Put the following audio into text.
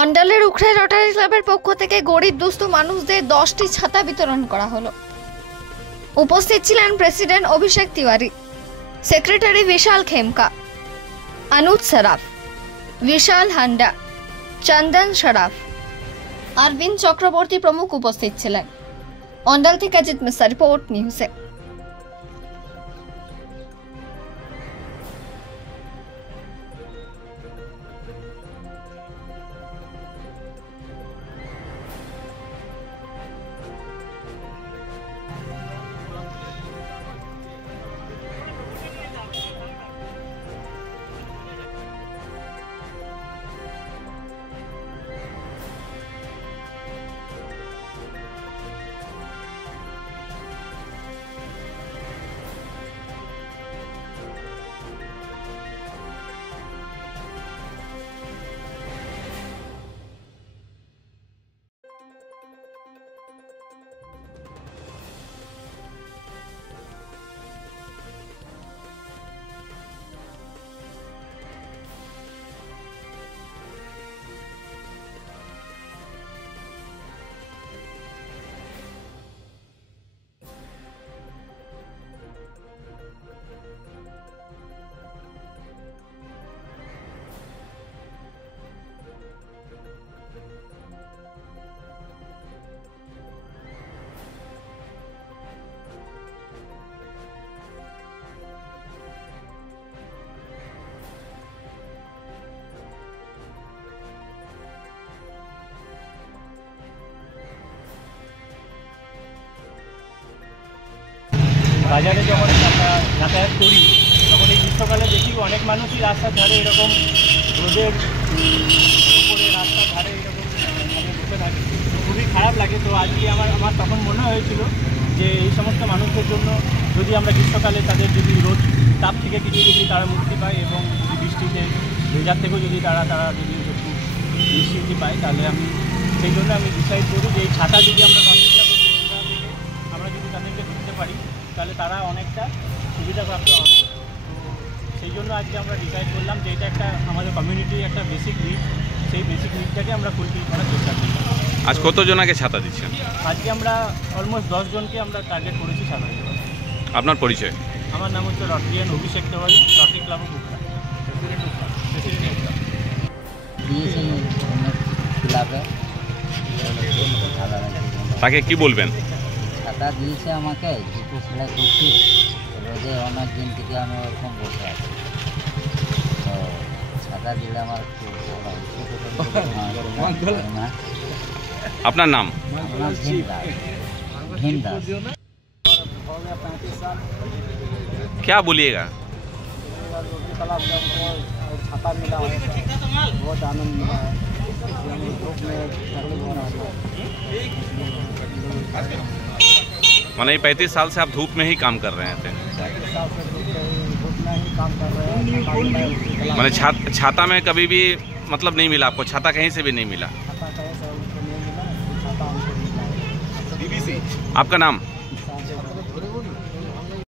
অন্ডালের উখড়ে rotary ক্লাবের পক্ষ থেকে গরিব দুস্থ মানুষদের 10টি ছাতা বিতরণ করা হলো। উপস্থিত ছিলেন প্রেসিডেন্ট অভিষেক তিওয়ারি, সেক্রেটারি বিশাল খেমকা, अनुज सराफ, विशाल हांडा, चंदन शराफ, अरविंद चक्रवर्ती प्रमुख उपस्थित छिलेन। अंडाल थेके अजित मिश्रा, रिपोर्ट न्यूज़े। বাজারে যখন আমরা যাতায়াত করি তখন এই গ্রীষ্মকালে দেখি অনেক মানুষই রাস্তার ধারে এরকম রোদের উপরে রাস্তার ধারে এরকম বসে থাকে, খুবই খারাপ লাগে। তো আজকে আমার তখন মনে হয়েছিল যে এই সমস্ত মানুষদের জন্য যদি আমরা গ্রীষ্মকালে তাদের যদি রোদ তাপ থেকে কিছু যদি তারা মুক্তি পায় এবং যদি বৃষ্টিতে ভেজার থেকেও যদি তারা যদি একটু নিশ্চিন্তি পায়, তাহলে আমি সেই জন্য আমি ডিসাইড করি যে এই ছাতা যদি আমরা আমরা যদি তাদেরকে দিতে পারি তাহলে তারা অনেকটা সুবিধাপ্রাপ্ত হবে। তো সেই জন্য আজকে আমরা ডিসাইড করলাম যে এটা একটা আমাদের কমিউনিটির একটা বেসিক নিড, সেই বেসিক নিডটাকে আমরা ফুলফিল করার চেষ্টা করি। আজ কতজনকে ছাতা দিচ্ছেন? আজকে আমরা অলমোস্ট 10 জনকে আমরা টার্গেট করেছি ছাতা দেওয়ার। আপনার পরিচয়? আমার নাম হচ্ছে Rotarian Abhishek Tiwari, Rotary Club of Ukhra, president তাকে কি বলবেন? ছাতা দিয়েছে আমাকে, জুতো সেলাই করছি, রোদে অনেক দিন থেকে আমি ওরকম বসে আছি, তো ছাতা দিলে আমার একটু আপনার নাম? ভীম দাস। क्या बोलिएगा? छाता मिला है, बहुत आनंद मिला है। माने 35 साल से आप धूप में ही काम कर रहे थे? माने छाता में कभी भी मतलब नहीं मिला आपको? छाता कहीं से भी नहीं मिला? आपका नाम?